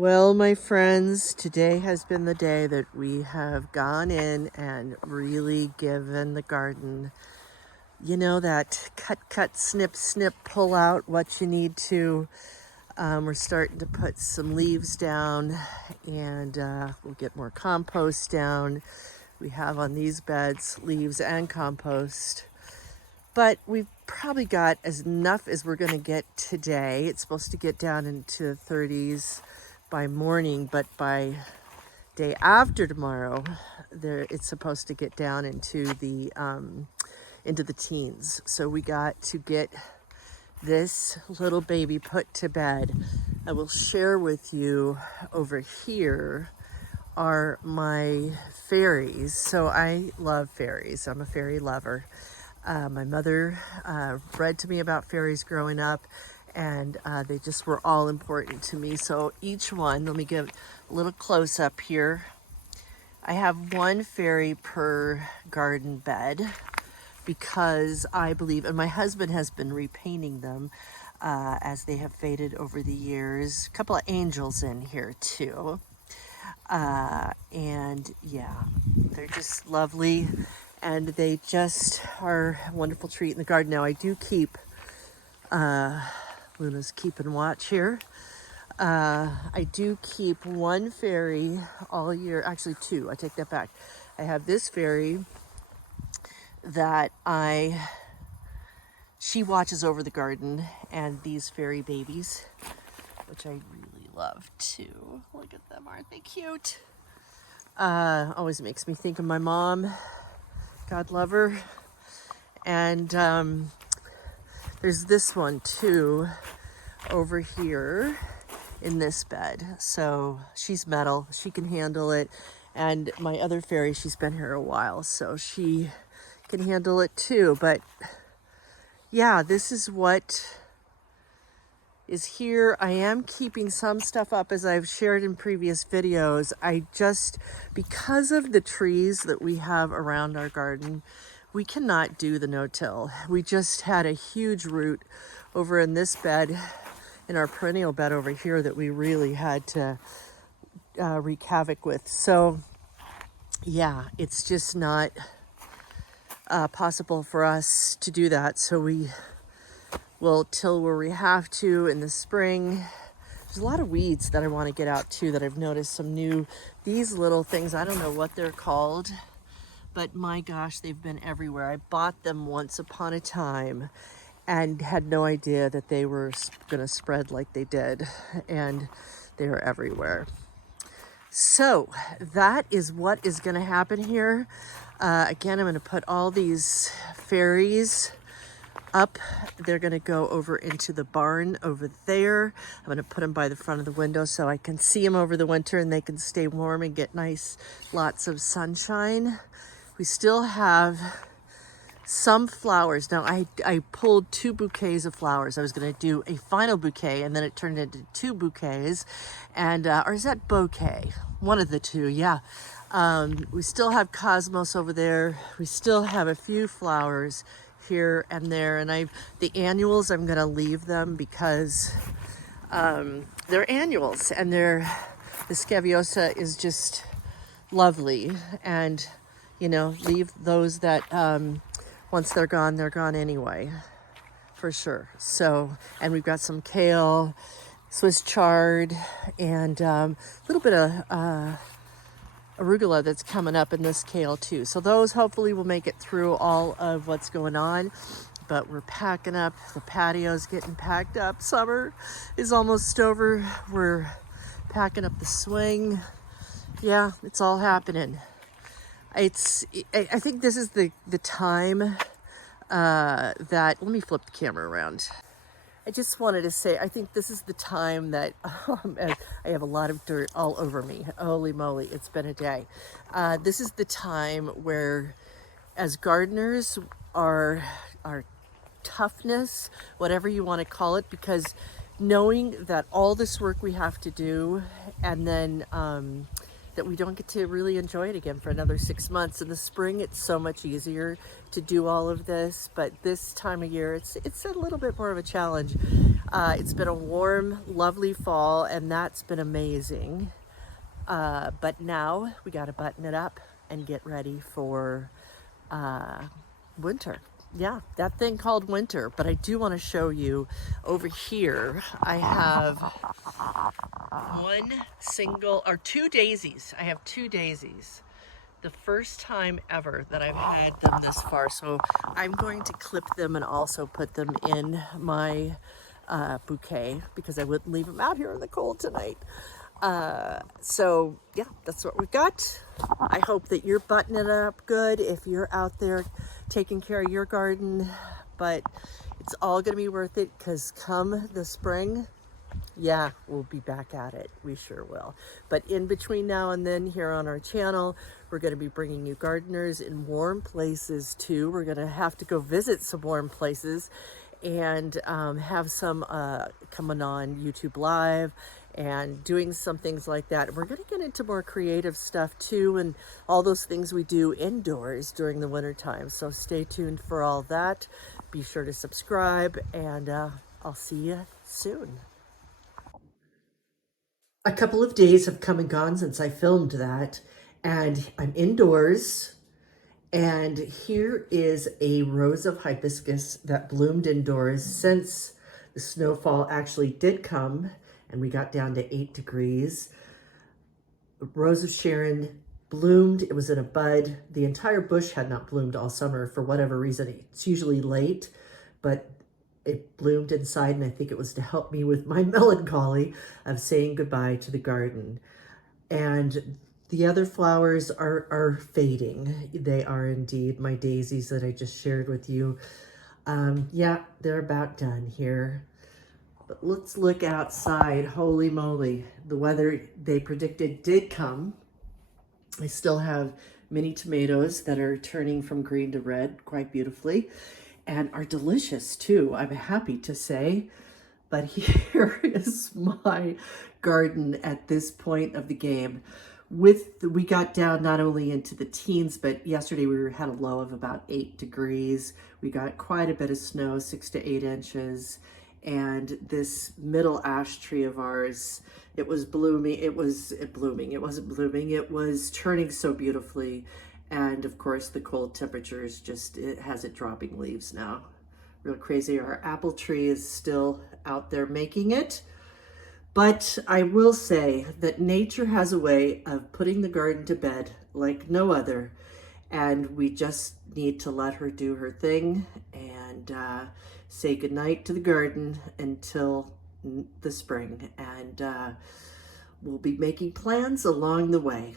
Well, my friends, today has been the day that we have gone in and really given the garden, that cut, snip, snip, pull out what you need to. We're starting to put some leaves down and we'll get more compost down. We have on these beds leaves and compost. But we've probably got as enough as we're going to get today. It's supposed to get down into the 30s by morning, but by day after tomorrow, it's supposed to get down into the teens. So we got to get this little baby put to bed. I will share with you over here are my fairies. So I love fairies. I'm a fairy lover. My mother read to me about fairies growing up, and they just were all important to me. So each one, let me give a little close up here. I have one fairy per garden bed because I believe, and my husband has been repainting them as they have faded over the years. A couple of angels in here too. And yeah, they're just lovely and they just are a wonderful treat in the garden. Now I do keep, Luna's keeping watch here. I do keep one fairy all year, actually two, I take that back. I have this fairy that she watches over the garden and these fairy babies, which I really love too. Look at them, aren't they cute? Always makes me think of my mom. God love her. And there's this one too over here in this bed. So she's metal, she can handle it. And my other fairy, she's been here a while, so she can handle it too. But yeah, this is what is here. I am keeping some stuff up as I've shared in previous videos. Because of the trees that we have around our garden, we cannot do the no-till. We just had a huge root over in this bed, in our perennial bed over here, that we really had to wreak havoc with. So yeah, it's just not possible for us to do that. So we will till where we have to in the spring. There's a lot of weeds that I want to get out too that I've noticed some new, these little things, I don't know what they're called, but my gosh, they've been everywhere. I bought them once upon a time and had no idea that they were going to spread like they did, and they are everywhere. So that is what is going to happen here. Again, I'm going to put all these fairies up. They're going to go over into the barn over there. I'm going to put them by the front of the window so I can see them over the winter and they can stay warm and get nice, lots of sunshine. We still have some flowers. Now I pulled 2 bouquets of flowers. I was going to do a final bouquet and then it turned into 2 bouquets. And, or is that bouquet? One of the two, yeah. We still have cosmos over there. We still have a few flowers here and there, and the annuals, I'm gonna leave them because they're annuals, and the Scaviosa is just lovely, and leave those that once they're gone anyway, for sure. So, and we've got some kale, Swiss chard, and a little bit of arugula that's coming up in this kale too. So those hopefully will make it through all of what's going on. But we're packing up. The patio's getting packed up. Summer is almost over. We're packing up the swing. Yeah, it's all happening. I think this is the time that, let me flip the camera around. I just wanted to say, I think this is the time that I have a lot of dirt all over me. Holy moly, it's been a day. This is the time where, as gardeners, our toughness, whatever you want to call it, because knowing that all this work we have to do, and then that we don't get to really enjoy it again for another 6 months. In the spring, it's so much easier to do all of this, but this time of year, it's a little bit more of a challenge. It's been a warm, lovely fall, and that's been amazing. But now we got to button it up and get ready for winter. Yeah, that thing called winter. But I do want to show you over here. I have two daisies. I have two daisies. The first time ever that I've had them this far. So I'm going to clip them and also put them in my bouquet because I wouldn't leave them out here in the cold tonight. So yeah, that's what we've got. I hope that you're buttoning it up good if you're out there taking care of your garden, but it's all going to be worth it because come the spring, yeah, we'll be back at it. We sure will. But in between now and then here on our channel, we're going to be bringing you gardeners in warm places too. We're going to have to go visit some warm places and have some coming on YouTube Live and doing some things like that. We're going to get into more creative stuff too and all those things we do indoors during the winter time. So stay tuned for all that. Be sure to subscribe and I'll see you soon. A couple of days have come and gone since I filmed that, and I'm indoors, and here is a rose of hibiscus that bloomed indoors since the snowfall actually did come and we got down to 8 degrees. Rose of Sharon bloomed. It was in a bud. The entire bush had not bloomed all summer for whatever reason. It's usually late, but it bloomed inside, and I think it was to help me with my melancholy of saying goodbye to the garden. And the other flowers are fading. They are indeed my daisies that I just shared with you. Yeah, they're about done here. But let's look outside. Holy moly. The weather they predicted did come. I still have mini tomatoes that are turning from green to red quite beautifully and are delicious too, I'm happy to say. But here is my garden at this point of the game. We got down not only into the teens, but yesterday we had a low of about 8 degrees. We got quite a bit of snow, 6 to 8 inches. And this middle ash tree of ours, it was blooming. It wasn't blooming. It was turning so beautifully. And of course, the cold temperatures it has it dropping leaves now. Real crazy. Our apple tree is still out there making it. But I will say that nature has a way of putting the garden to bed like no other. And we just need to let her do her thing and say goodnight to the garden until the spring. And we'll be making plans along the way.